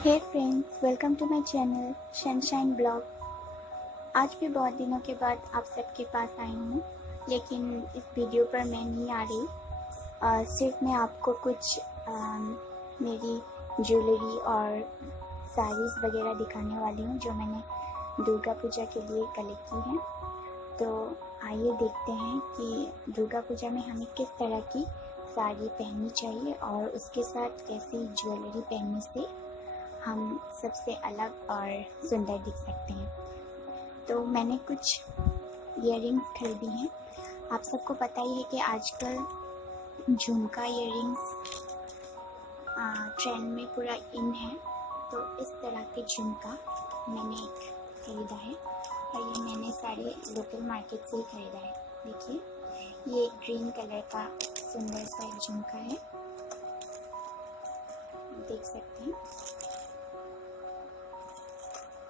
Hey friends, welcome to my channel sunshine blog. आज भी बहुत दिनों के बाद आप सबके पास आई हूँ, लेकिन इस वीडियो पर मैं नहीं आ रही। सिर्फ मैं आपको कुछ मेरी ज्वेलरी और साड़ीज़ वगैरह दिखाने वाली हूँ जो मैंने दुर्गा पूजा के लिए कलेक्ट की हैं। तो आइए देखते हैं कि दुर्गा पूजा में हमें किस तरह की साड़ी पहननी चाहिए और उसके साथ कैसी ज्वेलरी पहनने से हम सबसे अलग और सुंदर दिख सकते हैं। तो मैंने कुछ इयररिंग्स खरीदी हैं। आप सबको पता ही है कि आजकल झुमका इयररिंग्स ट्रेंड में पूरा इन है। तो इस तरह के झुमका मैंने एक खरीदा है और ये मैंने सारे लोकल मार्केट से ही खरीदा है। देखिए, ये ग्रीन कलर का सुंदर सा एक झुमका है, देख सकते हैं।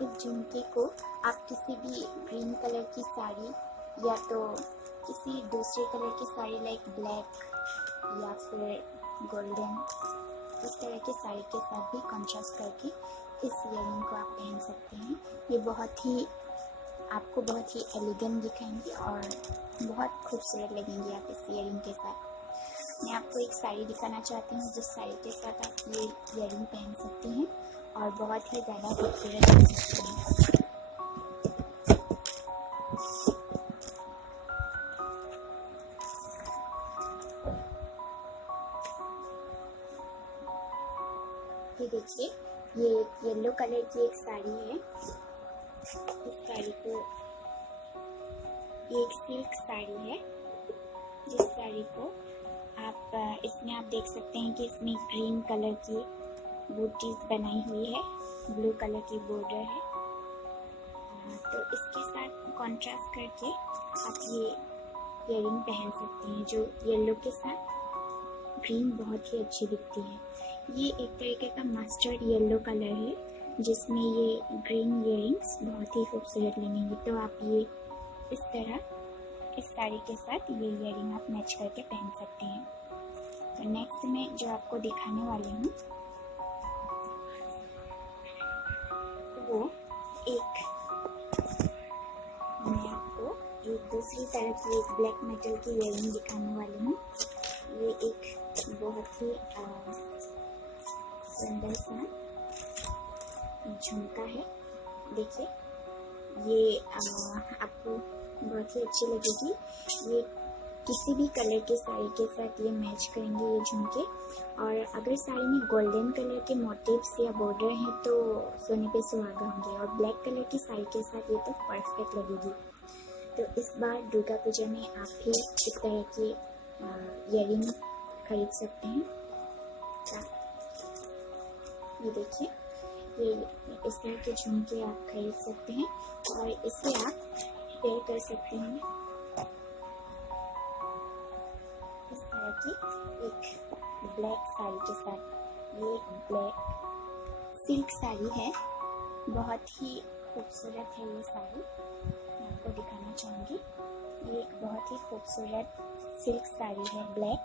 इस झुमके को आप किसी भी ग्रीन कलर की साड़ी या तो किसी दूसरे कलर की साड़ी लाइक ब्लैक या फिर गोल्डन, इस तरह की साड़ी के साथ भी कॉन्ट्रास्ट करके इस इयररिंग को आप पहन सकते हैं। ये आपको बहुत ही एलिगेंट दिखाएंगे और बहुत खूबसूरत लगेंगे आप इस इयररिंग के साथ। मैं आपको एक साड़ी दिखाना चाहती हूँ जिस साड़ी के साथ आप ये इयररिंग पहन सकते हैं और बहुत ही ज़्यादा खूबसूरत बन सकते हैं। ये देखिए, ये येलो कलर की एक साड़ी है। इस साड़ी को ये एक सिल्क साड़ी है, जिस साड़ी को आप इसमें आप देख सकते हैं कि इसमें ग्रीन कलर की बूटीज बनाई हुई है, ब्लू कलर की बॉर्डर है। तो इसके साथ कॉन्ट्रास्ट करके आप ये इयररिंग पहन सकते हैं जो येलो के साथ ग्रीन बहुत ही अच्छी दिखती है। ये एक तरीके का मस्टर्ड येलो कलर है जिसमें ये ग्रीन इयररिंग्स बहुत ही खूबसूरत लगेंगे। तो आप ये इस तरह इस साड़ी के साथ ये इयररिंग आप मैच करके पहन सकते हैं। तो नेक्स्ट में जो आपको दिखाने वाली हूँ वो मैं आपको एक दूसरी तरह की एक ब्लैक मेटल की इयररिंग दिखाने वाली हूँ। ये एक बहुत ही सुंदर सा झुमका है। देखिए, ये आपको बहुत ही अच्छी लगेगी। ये किसी भी कलर के साड़ी के साथ ये मैच करेंगे ये झुमके। और अगर साड़ी में गोल्डन कलर के मोटिव्स या बॉर्डर हैं तो सोने पे सुहागा होंगे, और ब्लैक कलर की साड़ी के साथ ये तो परफेक्ट लगेगी। तो इस बार दुर्गा पूजा में आप भी इस तरह की इयररिंग खरीद सकते हैं। ये देखिए, ये इस तरह के झुमके आप खरीद सकते हैं और इसे आप पेयर कर सकते हैं इस तरह की एक ब्लैक साड़ी के साथ। ये ब्लैक सिल्क साड़ी है, बहुत ही खूबसूरत है ये साड़ी। मैं आपको दिखाना चाहूँगी, ये एक बहुत ही खूबसूरत सिल्क साड़ी है ब्लैक।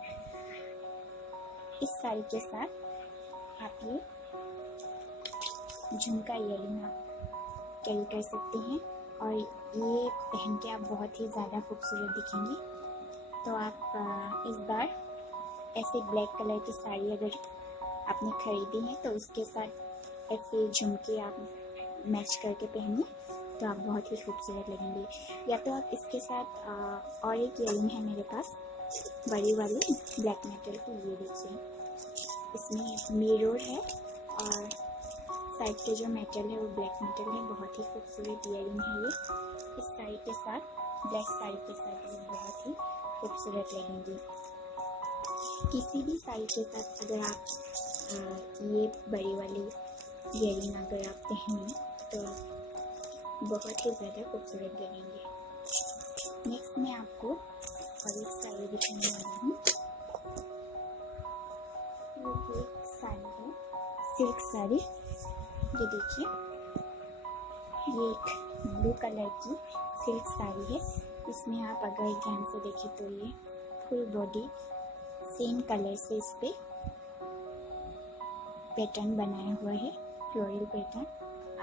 इस साड़ी के साथ आप ये झुमका इयररिंग आप कैरी कर सकते हैं और ये पहन के आप बहुत ही ज़्यादा खूबसूरत दिखेंगे। तो आप इस बार ऐसे ब्लैक कलर की साड़ी अगर आपने खरीदी है तो उसके साथ ऐसे झुमके आप मैच करके पहनिए तो आप बहुत ही खूबसूरत लगेंगे। या तो आप इसके साथ और एक इयररिंग है मेरे पास, बड़ी वाली ब्लैक मेटल की। ये देखिए, इसमें मिरर है और साइड के जो मेटल है वो ब्लैक मेटल है। बहुत ही खूबसूरत इयररिंग है ये। इस साड़ी के साथ, ब्लैक साड़ी के साथ ये बहुत ही खूबसूरत लगेंगी। किसी भी साड़ी के साथ अगर आप ये बड़ी वाली इयररिंग अगर आप पहने तो बहुत ही ज़्यादा खूबसूरत लगेंगे। नेक्स्ट मैं आपको और एक साड़ी दिखाने वाली हूँ। ये एक साड़ी है, सिल्क साड़ी। ये देखिए, ये एक ब्लू कलर की सिल्क साड़ी है। इसमें आप अगर ध्यान से देखें तो ये फुल बॉडी सेम कलर से इस पे पैटर्न बनाया हुआ है। फ्लोरल पैटर्न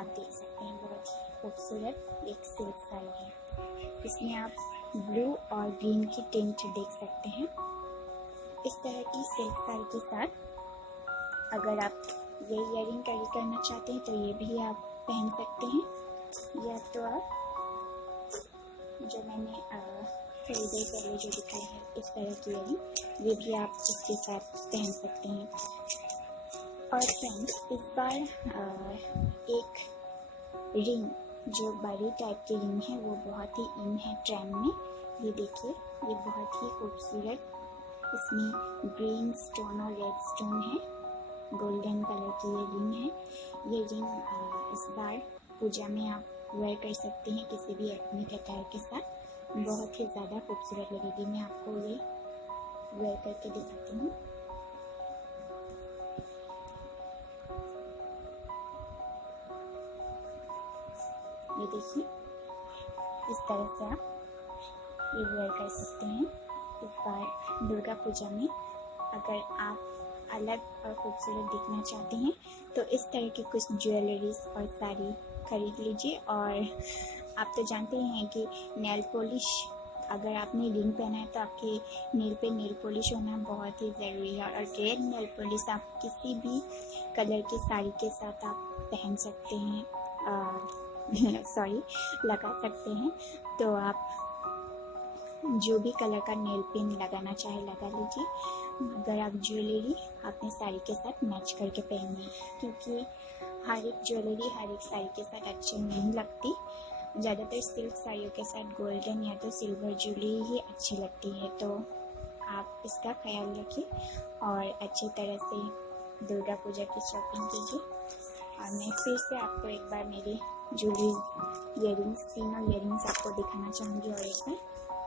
आप देख सकते हैं, बहुत खूबसूरत एक सिल्क साड़ी है। इसमें आप ब्लू और ग्रीन की टिंट देख सकते हैं। इस तरह की सिल्क साड़ी के साथ अगर आप ये इयरिंग कैरी करना चाहते हैं तो ये भी आप पहन सकते हैं, या तो आप जो मैंने थोड़ी देर पहले जो दिखाई है इस तरह की इयरिंग, ये भी आप इसके साथ पहन सकते हैं। और फ्रेंड्स, इस बार एक रिंग जो बड़ी टाइप की रिंग है वो बहुत ही इन है ट्रेंड में। ये देखिए, ये बहुत ही खूबसूरत, इसमें ग्रीन स्टोन और रेड स्टोन है, गोल्डन कलर की ये रिंग है। ये रिंग इस बार पूजा में आप वेयर कर सकते हैं किसी भी एथनिक अटायर के साथ, बहुत ही ज़्यादा खूबसूरत लगेगी। मैं आपको ये वेयर करके दिखाती हूँ। ये देखिए, इस तरह से आप ये वेयर कर सकते हैं इस बार दुर्गा पूजा में। अगर आप अलग और खूबसूरत दिखना चाहते हैं तो इस तरह की कुछ ज्वेलरीज और साड़ी खरीद लीजिए। और आप तो जानते ही हैं कि नेल पॉलिश, अगर आपने रिंग पहना है तो आपके नेल पे नेल पॉलिश होना बहुत ही ज़रूरी है। और रेड नेल पॉलिश आप किसी भी कलर की साड़ी के साथ आप पहन सकते हैं, लगा सकते हैं। तो आप जो भी कलर का नेल पेन लगाना चाहे लगा लीजिए, अगर आप ज्वेलरी अपने साड़ी के साथ मैच करके पहनिए, क्योंकि हर एक ज्वेलरी हर एक साड़ी के साथ अच्छी नहीं लगती। ज़्यादातर सिल्क साड़ियों के साथ गोल्डन या तो सिल्वर ज्वेलरी ही अच्छी लगती है। तो आप इसका ख्याल रखिए और अच्छी तरह से दुर्गा पूजा की शॉपिंग कीजिए। और मैं फिर से आपको एक बार मेरी ज्वेलरी इयरिंग्स, तीनों इयरिंग्स आपको दिखाना चाहूँगी। और एक बार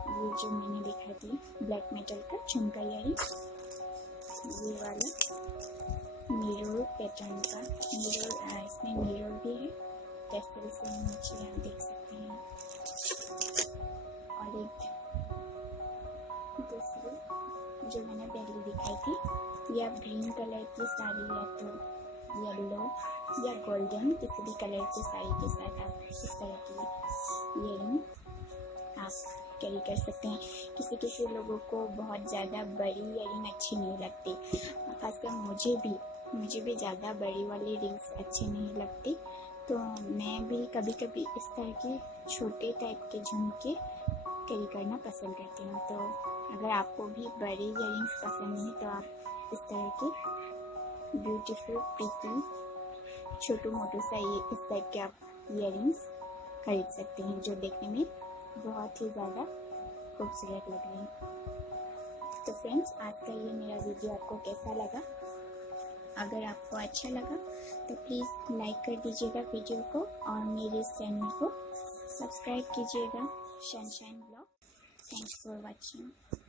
ये जो मैंने दिखाई थी ब्लैक मेटल का झुमका इयरिंग, ये वाला मिरर पैटर्न का मिरर, इसमें मिरर भी है, टेसल से नीचे आप देख सकते हैं। और एक दूसरी जो मैंने पहले दिखाई थी, या ग्रीन कलर की साड़ी या तो येलो या गोल्डन किसी भी कलर की साड़ी के साथ आप इस तरह की इयरिंग आप कैरी कर सकते हैं। किसी लोगों को बहुत ज़्यादा बड़ी इयरिंग अच्छी नहीं लगती, खासकर मुझे भी ज़्यादा बड़ी वाली रिंग्स अच्छी नहीं लगती। तो मैं भी कभी कभी इस तरह के छोटे टाइप के झुमके कैरी करना पसंद करती हूँ। तो अगर आपको भी बड़ी इयरिंग्स पसंद नहीं तो आप इस तरह के ब्यूटीफुल प्रीटी छोटू मोटू सा ये इस टाइप के आप इयरिंग्स खरीद सकते हैं, जो देखने में बहुत ही ज़्यादा खूबसूरत लग रही है। तो फ्रेंड्स, आज का ये मेरा वीडियो आपको कैसा लगा? अगर आपको अच्छा लगा तो प्लीज़ लाइक कर दीजिएगा वीडियो को और मेरे चैनल को सब्सक्राइब कीजिएगा, sunshine blog. Thanks for watching.